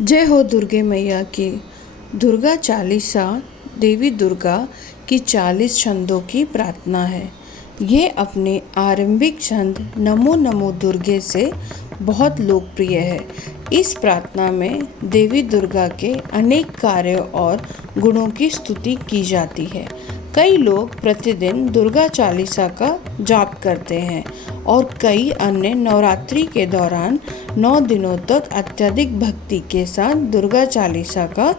जय हो दुर्गे मैया की। दुर्गा चालीसा देवी दुर्गा की 40 छंदों की प्रार्थना है। ये अपने आरंभिक छंद नमो नमो दुर्गे से बहुत लोकप्रिय है। इस प्रार्थना में देवी दुर्गा के अनेक कार्यों और गुणों की स्तुति की जाती है। कई लोग प्रतिदिन दुर्गा चालीसा का जाप करते हैं और कई अन्य नवरात्रि के दौरान 9 दिनों तक अत्यधिक भक्ति के साथ दुर्गा चालीसा का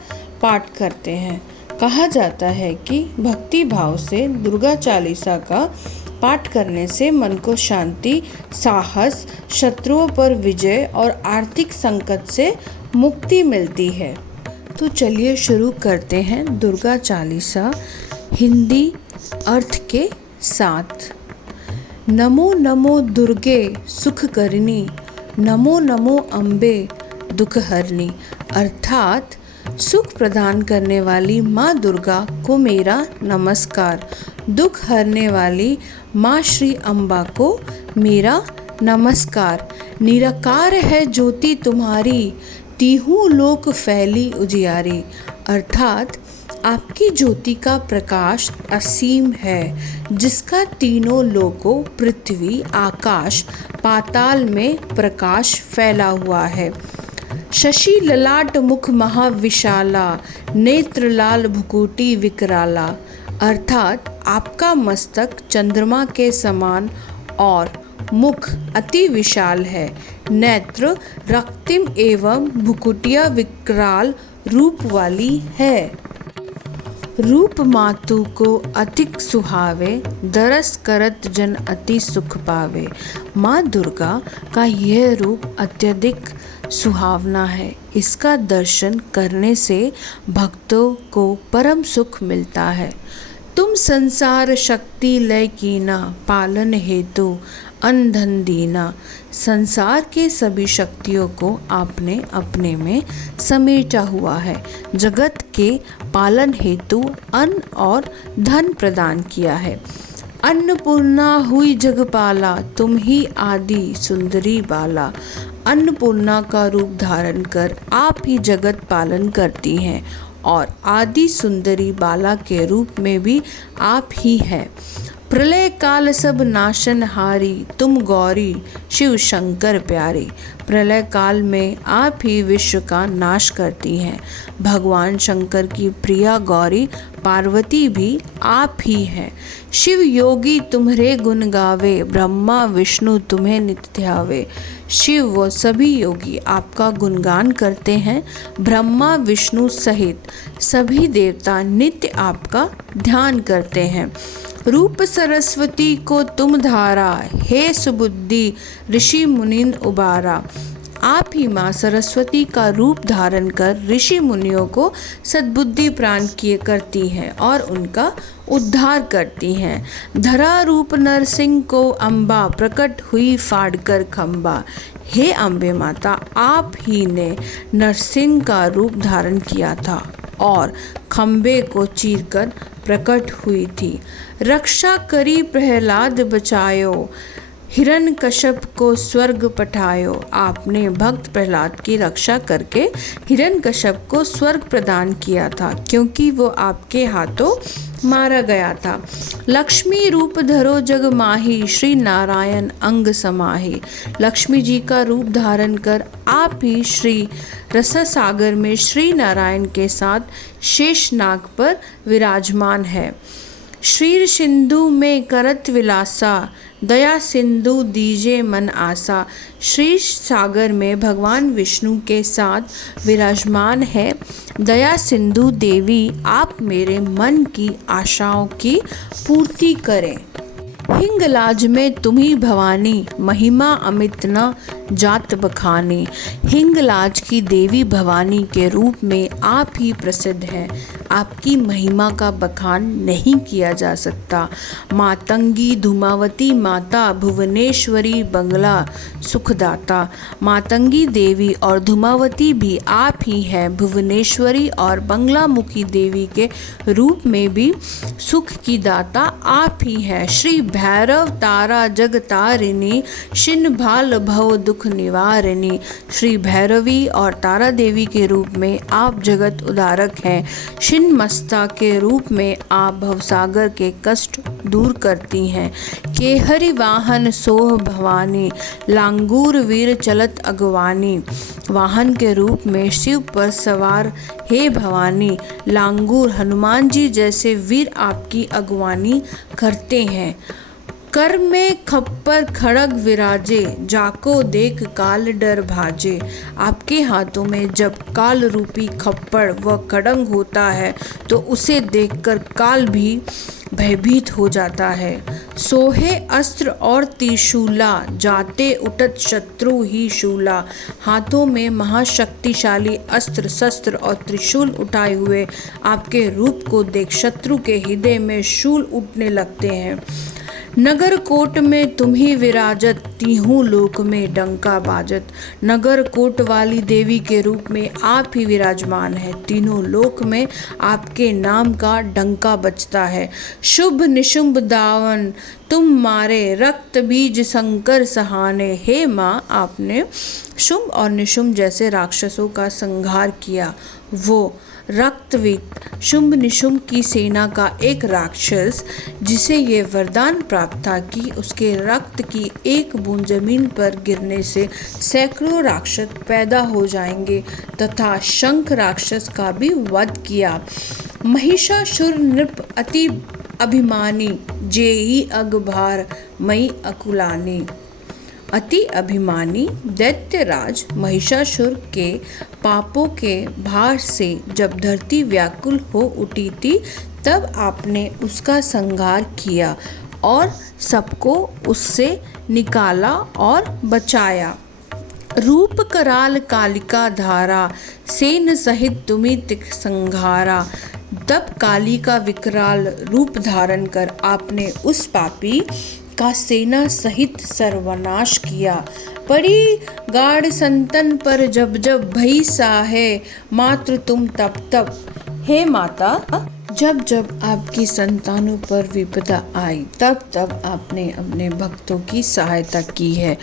पाठ करते हैं। कहा जाता है कि भक्ति भाव से दुर्गा चालीसा का पाठ करने से मन को शांति, साहस, शत्रुओं पर विजय और आर्थिक संकट से मुक्ति मिलती है। तो चलिए शुरू करते हैं दुर्गा चालीसा हिंदी अर्थ के साथ। नमो नमो दुर्गे सुख करनी, नमो नमो अम्बे दुख हरनी। अर्थात सुख प्रदान करने वाली माँ दुर्गा को मेरा नमस्कार, दुख हरने वाली माँ श्री अम्बा को मेरा नमस्कार। निराकार है ज्योति तुम्हारी, तीहूं लोक फैली उजियारी। अर्थात आपकी ज्योति का प्रकाश असीम है, जिसका तीनों लोकों पृथ्वी, आकाश, पाताल में प्रकाश फैला हुआ है। शशि ललाट मुख महाविशाला, नेत्र लाल भुकुटी विकराला। अर्थात आपका मस्तक चंद्रमा के समान और मुख अति विशाल है। नेत्र रक्तिम एवं भुकुटिया विकराल रूप वाली है। रूप मातु को अधिक सुहावे, दरस करत जन अति सुख पावे। माँ दुर्गा का यह रूप अत्यधिक सुहावना है। इसका दर्शन करने से भक्तों को परम सुख मिलता है। तुम संसार शक्ति लय कीना, पालन हेतु अन्न धन दीना। संसार के सभी शक्तियों को आपने अपने में समेटा हुआ है। जगत के पालन हेतु अन्न और धन प्रदान किया है। अन्नपूर्णा हुई जगपाला, तुम ही आदि सुंदरी बाला। अन्नपूर्णा का रूप धारण कर आप ही जगत पालन करती हैं और आदि सुंदरी बाला के रूप में भी आप ही हैं। प्रलय काल सब नाशन हारी, तुम गौरी शिव शंकर प्यारी। प्रलय काल में आप ही विश्व का नाश करती हैं। भगवान शंकर की प्रिया गौरी पार्वती भी आप ही हैं। शिव योगी तुम्हारे गुण गावे, ब्रह्मा विष्णु तुम्हें नित्य ध्यावे। शिव व सभी योगी आपका गुणगान करते हैं। ब्रह्मा विष्णु सहित सभी देवता नित्य आपका ध्यान करते हैं। रूप सरस्वती को तुम धारा, हे सुबुद्धि ऋषि मुनिन उबारा। आप ही माँ सरस्वती का रूप धारण कर ऋषि मुनियों को सद्बुद्धि प्रदान किए करती हैं और उनका उद्धार करती हैं। धरा रूप नरसिंह को अम्बा, प्रकट हुई फाड़कर खम्बा। हे अम्बे माता, आप ही ने नरसिंह का रूप धारण किया था और खम्बे को चीरकर प्रकट हुई थी। रक्षा करी प्रहलाद बचायो, हिरण्यकश्यप को स्वर्ग पठायो। आपने भक्त प्रहलाद की रक्षा करके हिरण्यकश्यप को स्वर्ग प्रदान किया था, क्योंकि वो आपके हाथों मारा गया था। लक्ष्मी रूप धरो जग माही, श्री नारायण अंग समाही। लक्ष्मी जी का रूप धारण कर आप ही श्री रस सागर में श्री नारायण के साथ शेषनाग पर विराजमान है। श्रीर सिंधु में करत विलासा, दया सिंधु दीजे मन आसा। श्री सागर में भगवान विष्णु के साथ विराजमान है। दया सिंधु देवी, आप मेरे मन की आशाओं की पूर्ति करें। हिंगलाज में तुम्ही भवानी, महिमा अमित न जात बखानी। हिंगलाज की देवी भवानी के रूप में आप ही प्रसिद्ध हैं। आपकी महिमा का बखान नहीं किया जा सकता। मातंगी धूमावती माता, भुवनेश्वरी बंगला सुखदाता। मातंगी देवी और धूमावती भी आप ही हैं। भुवनेश्वरी और बंगलामुखी देवी के रूप में भी सुख की दाता आप ही हैं। श्री भैरव तारा जगतारिणी, शिन भाल भव दुख दुख निवारिणी। श्री भैरवी और तारा देवी के रूप में आप जगत उद्धारक हैं। छिन्नमस्ता के रूप में आप भवसागर के कष्ट दूर करती हैं। केहरि वाहन सोह भवानी, लांगूर वीर चलत अगवानी। वाहन के रूप में शिव पर सवार हे भवानी, लांगूर हनुमान जी जैसे वीर आपकी अगवानी करते हैं। कर में खप्पर खड़ग विराजे, जाको देख काल डर भाजे। आपके हाथों में जब काल रूपी खप्पर व खड़ग होता है तो उसे देखकर काल भी भयभीत हो जाता है। सोहे अस्त्र और त्रिशूला, जाते उठत शत्रु ही शूला। हाथों में महाशक्तिशाली अस्त्र शस्त्र और त्रिशूल उठाए हुए आपके रूप को देख शत्रु के हृदय में शूल उठने लगते हैं। नगर कोट में तुम्ही विराजत, तीहूं लोक में डंका बाजत। नगर कोट वाली देवी के रूप में आप ही विराजमान हैं। तीनों लोक में आपके नाम का डंका बजता है। शुभ निशुंभ दावन तुम मारे, रक्त बीज शंकर सहाने। हे माँ, आपने शुंभ और निशुंभ जैसे राक्षसों का संहार किया। वो रक्तवीत शुंभ निशुंभ की सेना का एक राक्षस, जिसे ये वरदान प्राप्त था कि उसके रक्त की एक बूंद जमीन पर गिरने से सैकड़ों राक्षस पैदा हो जाएंगे, तथा शंख राक्षस का भी वध किया। महिषासुर नृप अति अभिमानी, जेहि अगभार मई अकुलानी। अति अभिमानी दैत्यराज महिषासुर के पापों के भार से जब धरती व्याकुल हो उठी थी, तब आपने उसका संहार किया और सबको उससे निकाला और बचाया। रूप कराल कालिका धारा, सेन सहित तुम्ही तिख संहारा। तब काली का विकराल रूप धारण कर आपने उस पापी का सेना सहित सर्वनाश किया। पड़ी गाढ़ संतन पर जब जब भई साहे, मात्र तुम तब तब। हे माता, जब जब आपकी संतानों पर विपदा आई, तब तब आपने अपने भक्तों की सहायता की है।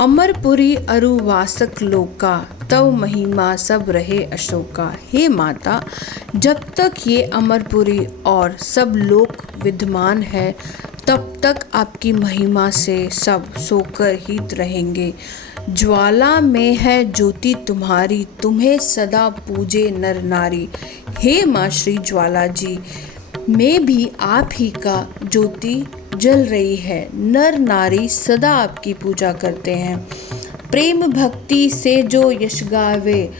अमरपुरी अरुवासक लोका, तव महिमा सब रहे अशोका। हे माता, जब तक ये अमरपुरी और सब लोक विद्यमान है, तब तक आपकी महिमा से सब सोकर ही रहेंगे। ज्वाला में है ज्योति तुम्हारी, तुम्हें सदा पूजे नर नारी। हे माँ श्री ज्वाला जी, में भी आप ही का ज्योति जल रही है। नर नारी सदा आपकी पूजा करते हैं। प्रेम भक्ति से जो यश गावे,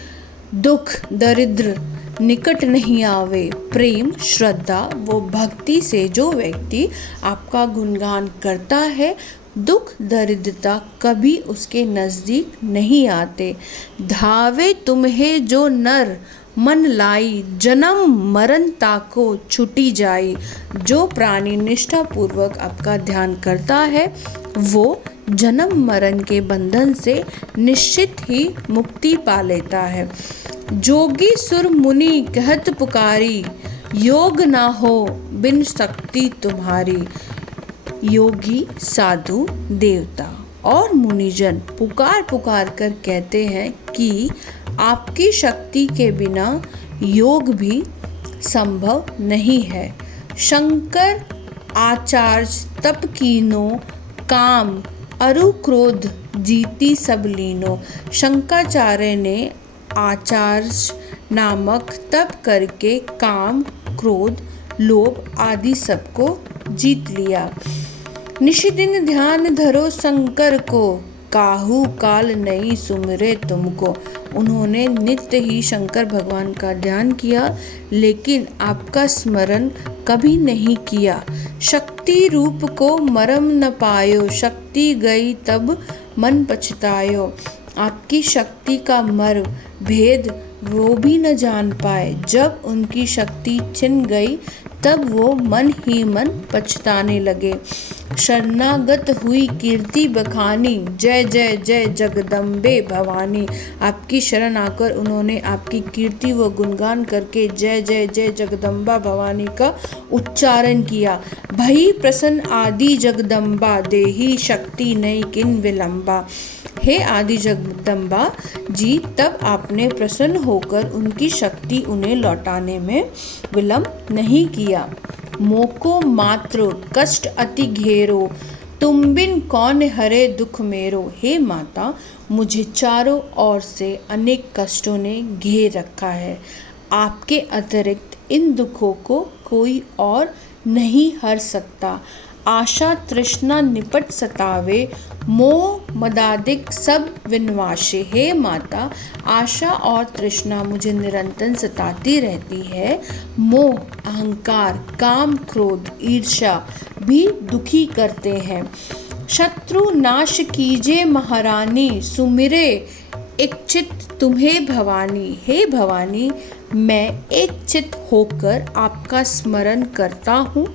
दुख दरिद्र निकट नहीं आवे। प्रेम श्रद्धा वो भक्ति से जो व्यक्ति आपका गुणगान करता है, दुख दरिद्रता कभी उसके नज़दीक नहीं आते। धावे तुम्हें जो नर मन लाई, जन्म मरण ताको छुटी जाई। जो प्राणी निष्ठा पूर्वक आपका ध्यान करता है, वो जन्म मरण के बंधन से निश्चित ही मुक्ति पा लेता है। जोगी सुर मुनि कहत पुकारी, योग ना हो बिन शक्ति तुम्हारी। योगी साधु देवता और मुनिजन पुकार पुकार कर कहते हैं कि आपकी शक्ति के बिना योग भी संभव नहीं है। शंकर आचार्य तप कीनो, काम अरु क्रोध जीती सब लीनो। शंकराचार्य ने आचार्य नामक तप करके काम, क्रोध, लोभ आदि सबको जीत लिया। निशिदिन ध्यान धरो शंकर को, काहू काल नहीं सुमिरे तुमको। उन्होंने नित्य ही शंकर भगवान का ध्यान किया, लेकिन आपका स्मरण कभी नहीं किया। शक्ति रूप को मरम न पायो, शक्ति गई तब मन पछतायो। आपकी शक्ति का मर्म भेद वो भी न जान पाए। जब उनकी शक्ति छिन गई, तब वो मन ही मन पछताने लगे। शरणागत हुई कीर्ति बखानी, जय जय जय जगदम्बे भवानी। आपकी शरण आकर उन्होंने आपकी कीर्ति व गुणगान करके जय जय जय जगदम्बा भवानी का उच्चारण किया। भई प्रसन्न आदि जगदम्बा, देही शक्ति नहीं किन विलंबा। हे आदि जगदम्बा जी, तब आपने प्रसन्न होकर उनकी शक्ति उन्हें लौटाने में विलंब नहीं किया। मोको मात्र कष्ट अति घेरो, तुम बिन कौन हरे दुख मेरो। हे माता, मुझे चारों ओर से अनेक कष्टों ने घेर रखा है। आपके अतिरिक्त इन दुखों को कोई और नहीं हर सकता। आशा तृष्णा निपट सतावे, मोह मदादिक सब विनवाशे। हे माता, आशा और तृष्णा मुझे निरंतर सताती रहती है। मोह, अहंकार, काम, क्रोध, ईर्ष्या भी दुखी करते हैं। शत्रु नाश कीजे महारानी, सुमिरे इच्छित तुम्हें भवानी। हे भवानी, मैं एक चित होकर आपका स्मरण करता हूँ।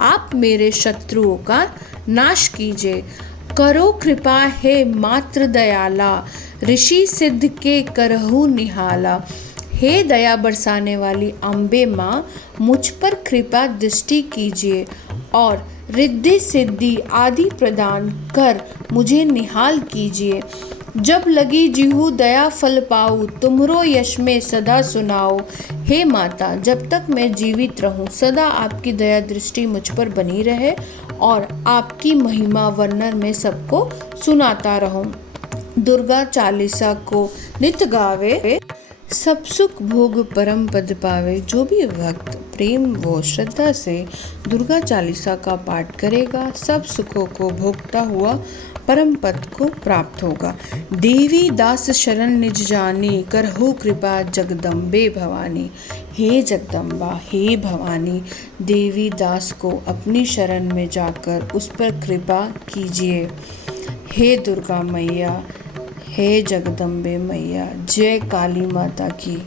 आप मेरे शत्रुओं का नाश कीजिए। करो कृपा हे मात्र दयाला, ऋषि सिद्ध के करहु निहाला। हे दया बरसाने वाली अम्बे माँ, मुझ पर कृपा दृष्टि कीजिए और रिद्धि सिद्धि आदि प्रदान कर मुझे निहाल कीजिए। जब लगी जिहु दया फल पाऊँ, तुमरो यश में सदा सुनाओ। हे माता, जब तक मैं जीवित रहूं, सदा आपकी दया दृष्टि मुझ पर बनी रहे और आपकी महिमा वर्णन में सबको सुनाता रहूं। दुर्गा चालीसा को नित गावे, सब सुख भोग परम पद पावे। जो भी भक्त प्रेम व श्रद्धा से दुर्गा चालीसा का पाठ करेगा, सब सुखों को भोगता हुआ परम पद को प्राप्त होगा। देवी दास शरण निज जानी, करहु कृपा जगदम्बे भवानी। हे जगदम्बा, हे भवानी, देवी दास को अपनी शरण में जाकर उस पर कृपा कीजिए। हे दुर्गा मैया, हे जगदम्बे मैया, जय काली माता की।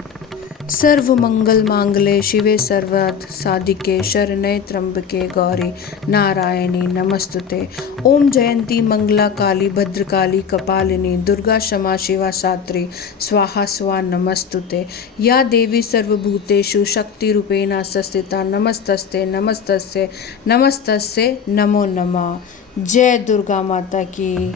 सर्व मंगल मांगले शिवे सर्वार्थ साधिके, शरण्ये त्र्यंबके गौरी नारायणी नमस्तुते। ओम जयंती मंगला काली भद्रकाली कपालिनी, दुर्गा क्षमा शिवा सात्री, स्वाहा स्वा नमस्तुते। या देवी सर्वभूतेषु शक्तिरूपेण संस्थिता, नमस्तस्ते नमस्तस्ते नमस्तस्ते नमो नमः। जय दुर्गा माता की।